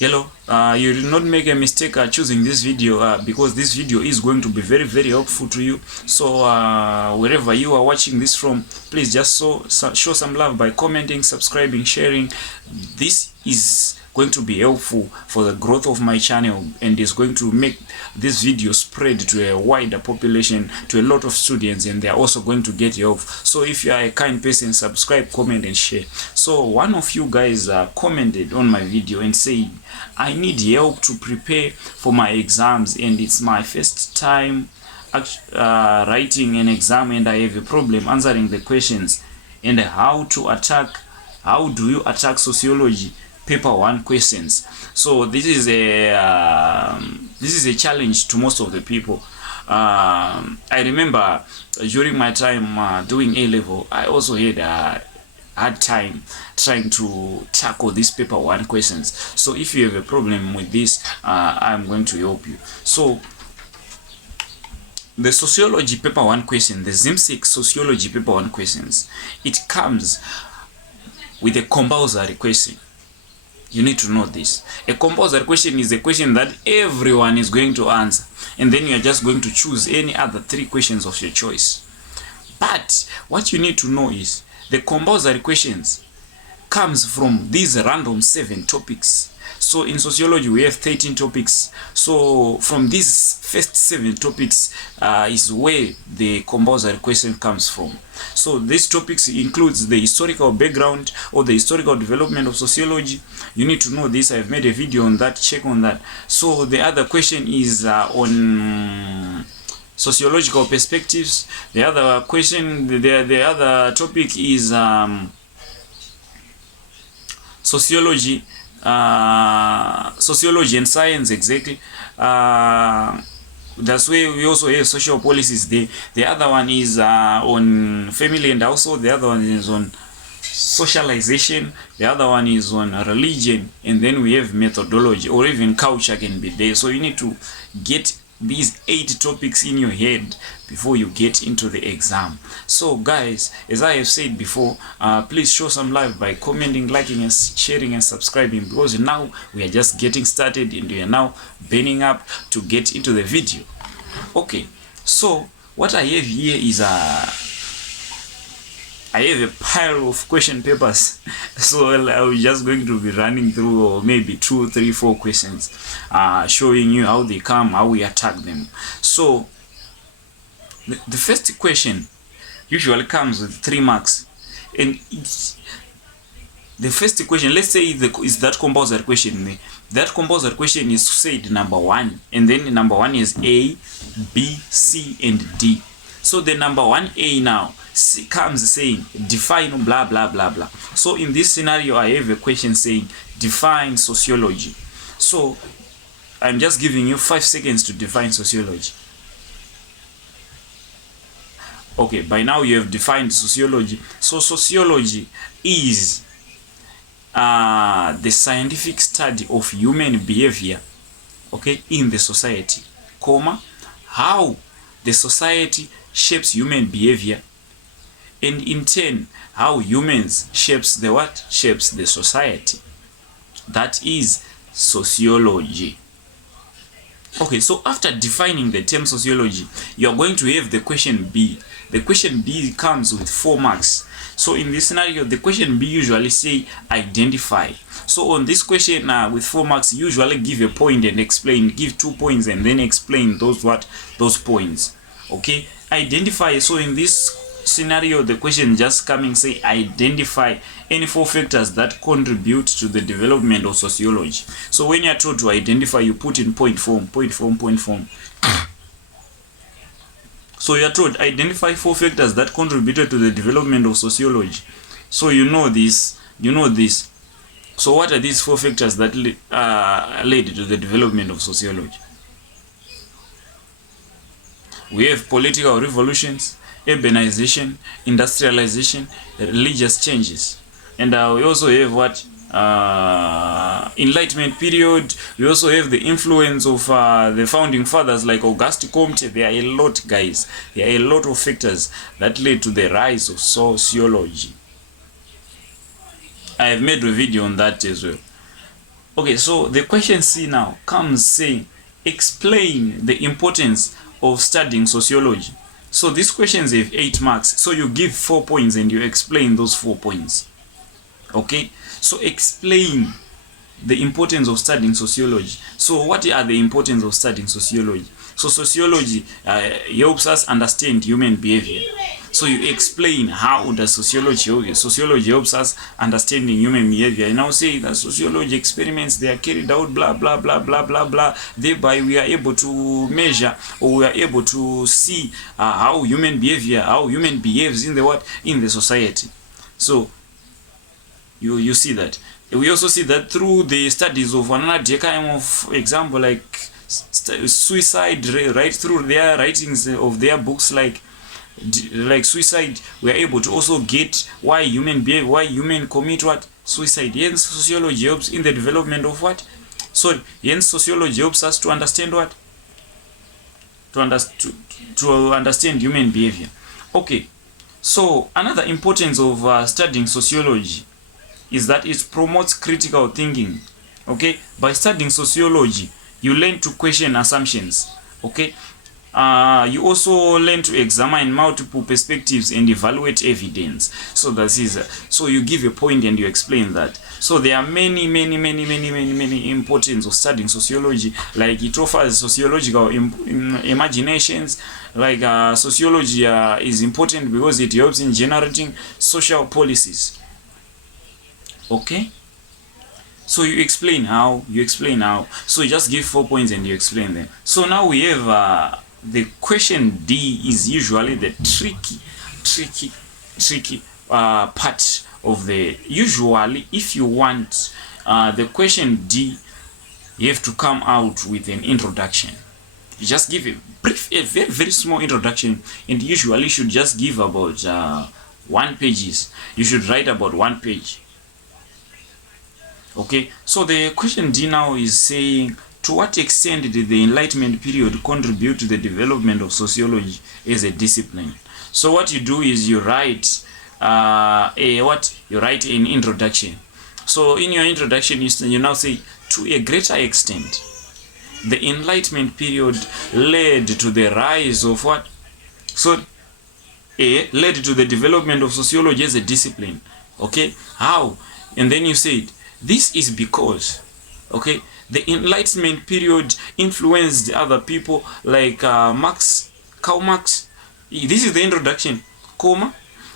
Hello, you did not make a mistake choosing this video because this video is going to be very helpful to you. So wherever you are watching this from, please just show some love by commenting, subscribing, sharing. This is going to be helpful for the growth of my channel and is going to make this video spread to a wider population, to a lot of students, and they are also going to get help. So if you are a kind person, subscribe, comment and share. So one of you guys commented on my video and said, I need help to prepare for my exams and it's my first time writing an exam and I have a problem answering the questions and how do you attack sociology paper 1 questions. So this is a challenge to most of the people. I remember during my time doing A level, I also had hard time trying to tackle these paper 1 questions. So if you have a problem with this, I'm going to help you. So the sociology paper 1 question, the ZIMSEC Sociology paper 1 questions, it comes with a compulsory question. You need to know this. A compulsory question is a question that everyone is going to answer, and then you are just going to choose any other 3 questions of your choice. But what you need to know is the compulsory questions comes from these random 7 topics. So in sociology we have 13 topics. So from these first 7 topics is where the compulsory question comes from. So these topics includes the historical background or the historical development of sociology. You need to know this. I've made a video on that. Check on that. So the other question is on sociological perspectives. The other question, the other topic is sociology and science, exactly. That's where we also have social policies. The other one is on family and household. The other one is on socialization. The other one is on religion, and then we have methodology, or even culture can be there. So you need to get these 8 topics in your head before you get into the exam. So guys, as I have said before, please show some love by commenting, liking and sharing and subscribing, because now we are just getting started and we are now burning up to get into the video. Okay, so what I have here is I have a pile of question papers. So I'm just going to be running through maybe 2, 3, 4 questions, showing you how they come, how we attack them. So the first question usually comes with 3 marks, and it's the first question. Let's say is that compulsory question. That compulsory question is said number 1, and then number 1 is A, B, C and D. So the number 1A now comes saying define blah blah blah blah. So in this scenario I have a question saying define sociology. So I'm just giving you 5 seconds to define sociology. Okay, by now you have defined sociology. So sociology is the scientific study of human behavior, okay, in the society, comma, how the society shapes human behavior, and in turn how humans shapes the society. That is sociology. Okay, so after defining the term sociology, you are going to have the question B. The question B comes with 4 marks. So in this scenario, the question B usually say identify. So on this question with 4 marks, usually give a point and explain, give 2 points and then explain those points. Okay, identify. So in this scenario, the question just coming say identify any 4 factors that contribute to the development of sociology. So when you are told to identify, you put in point form. So you are told identify 4 factors that contributed to the development of sociology. So you know this. So what are these 4 factors that led to the development of sociology? We have political revolutions, urbanization, industrialization, religious changes, and we also have what Enlightenment period. We also have the influence of the founding fathers like Auguste Comte. There are a lot, guys. There are a lot of factors that led to the rise of sociology. I have made a video on that as well. Okay, so the question C now comes saying, explain the importance of studying sociology. So these questions have 8 marks. So you give 4 points and you explain those 4 points. Okay, so explain the importance of studying sociology. So what are the importance of studying sociology? So sociology helps us understand human behavior. So you explain how does sociology helps us understanding human behavior. And now say that sociology experiments, they are carried out, blah blah blah blah blah blah, thereby we are able to measure, or we are able to see how human behavior, how human behaves in the society. So you see that. We also see that through the studies of another kind of example, like suicide, right through their writings of their books, like suicide, we are able to also get why human commit suicide. Hence sociology helps in the development of hence sociology helps us to understand to understand human behavior. Okay, so another importance of studying sociology is that it promotes critical thinking. Okay, by studying sociology, you learn to question assumptions. Okay, you also learn to examine multiple perspectives and evaluate evidence. So that is so you give a point and you explain that. So there are many importance of studying sociology. Like it offers sociological imaginations. Like sociology is important because it helps in generating social policies. Okay, so you explain how. So you just give 4 points and you explain them. So now we have the question D is usually the tricky part of the. Usually if you want the question D, you have to come out with an introduction. You just give a very small introduction, and usually should just give about 1 pages. You should write about 1 page. Okay, so the question D now is saying, to what extent did the Enlightenment period contribute to the development of sociology as a discipline? So what you do is you write you write an introduction. So in your introduction, you now say, to a greater extent, the Enlightenment period led to the rise of what? So led to the development of sociology as a discipline. Okay, how? And then you said, this is because, okay, the Enlightenment period influenced other people like Karl Marx. This is the introduction, comma.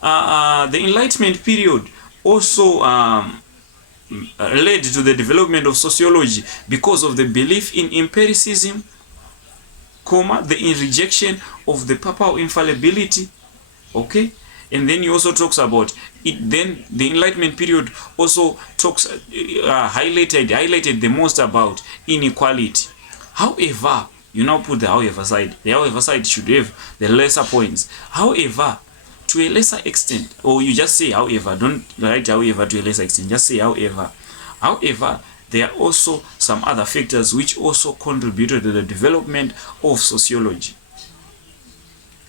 The Enlightenment period also led to the development of sociology because of the belief in empiricism, comma, the rejection of the papal infallibility. Okay, and then he also talks about it. Then the Enlightenment period also talks highlighted the most about inequality. However, you now put the however side. The however side should have the lesser points. However, to a lesser extent, or you just say however, don't write however to a lesser extent, just say however. However, there are also some other factors which also contributed to the development of sociology.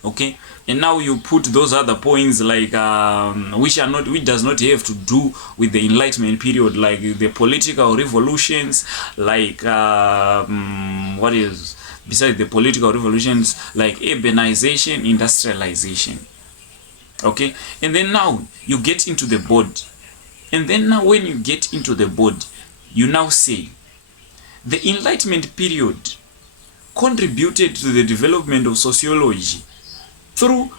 Okay, and now you put those other points like which does not have to do with the Enlightenment period, like the political revolutions, like what is besides the political revolutions, like urbanization, industrialization. Okay, and then now you get into the body, and then now when you get into the body, you now say the Enlightenment period contributed to the development of sociology through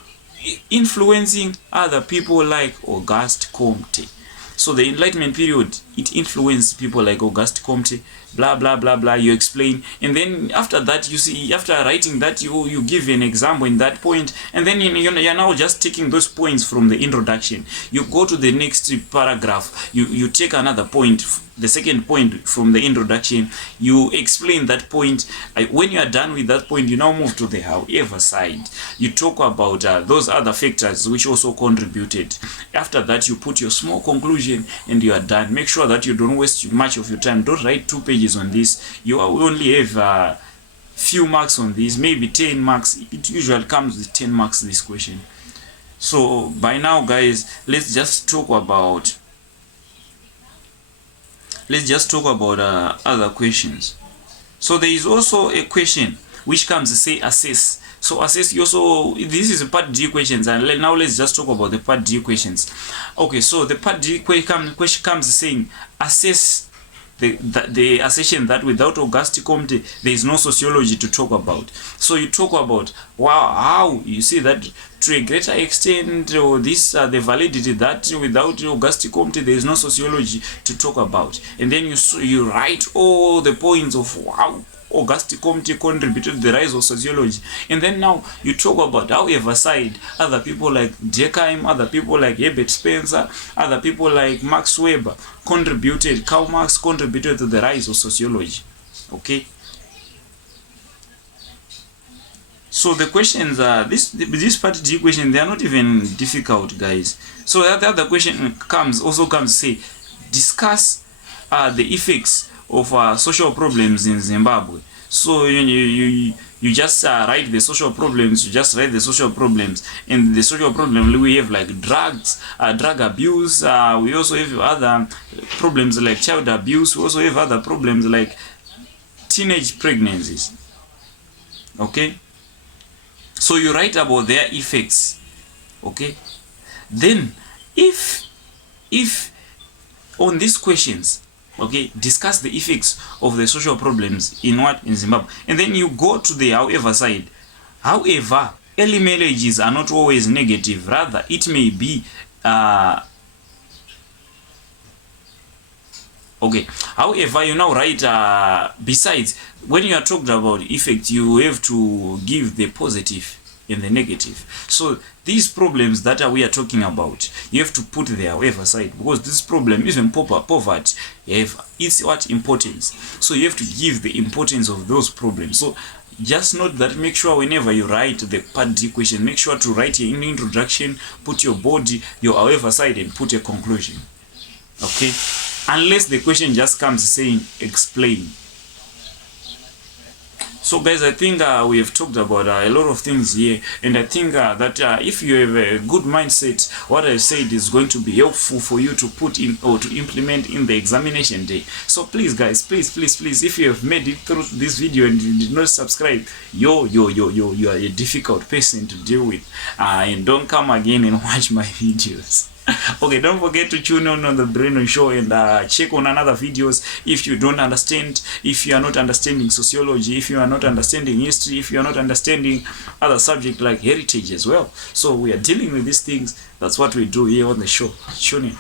influencing other people like Auguste Comte. So the Enlightenment period, it influenced people like Auguste Comte, blah blah blah blah. You explain, and then after that, you see, after writing that, you give an example in that point, and then you're now just taking those points from the introduction. You go to the next paragraph, you take another point, the second point from the introduction, you explain that point. When you are done with that point, you now move to the however side. You talk about those other factors which also contributed. After that, you put your small conclusion and you are done. Make sure that you don't waste much of your time. Don't write 2 pages on this. You only have few marks on this, maybe 10 marks. It usually comes with 10 marks, this question. So by now, guys, let's just talk about let's just talk about other questions. So there is also a question which comes to say assess. So assess, you also, this is part D questions, and now let's just talk about the part D questions. Okay, so the part D question comes saying assess the assertion that without Auguste Comte there is no sociology to talk about. So you talk about how you see that to a greater extent, or this the validity that without Auguste Comte there is no sociology to talk about, and then you write all the points of how Auguste Comte contributed to the rise of sociology, and then now you talk about however side other people like Durkheim, other people like Herbert Spencer, other people like Max Weber contributed, Karl Marx contributed to the rise of sociology. Okay, so the questions are this part D question, they are not even difficult, guys. So the other question comes say discuss the effects of social problems in Zimbabwe. So you just write the social problems, and the social problem we have like drugs, drug abuse, we also have other problems like child abuse, we also have other problems like teenage pregnancies. Okay, so you write about their effects. Okay, then if on these questions, okay, discuss the effects of the social problems in Zimbabwe, and then you go to the however side. However, early marriages are not always negative, rather it may be okay. However, you now write besides, when you are talking about effect, you have to give the positive and the negative. So these problems that we are talking about, you have to put the however side, because this problem, even poverty, it's what importance. So you have to give the importance of those problems. So just note that, make sure whenever you write the part D question, make sure to write your introduction, put your body, your however side, and put a conclusion. Okay, unless the question just comes saying explain. So guys, I think we have talked about a lot of things here, and I think that if you have a good mindset, what I said is going to be helpful for you to put in or to implement in the examination day. So please guys, please, if you have made it through this video and you did not subscribe, you are a difficult person to deal with, and don't come again and watch my videos. Okay, don't forget to tune on the Breno Show and check on another videos if you don't understand, if you are not understanding sociology, if you are not understanding history, if you are not understanding other subjects like heritage as well. So we are dealing with these things. That's what we do here on the show. Tune in.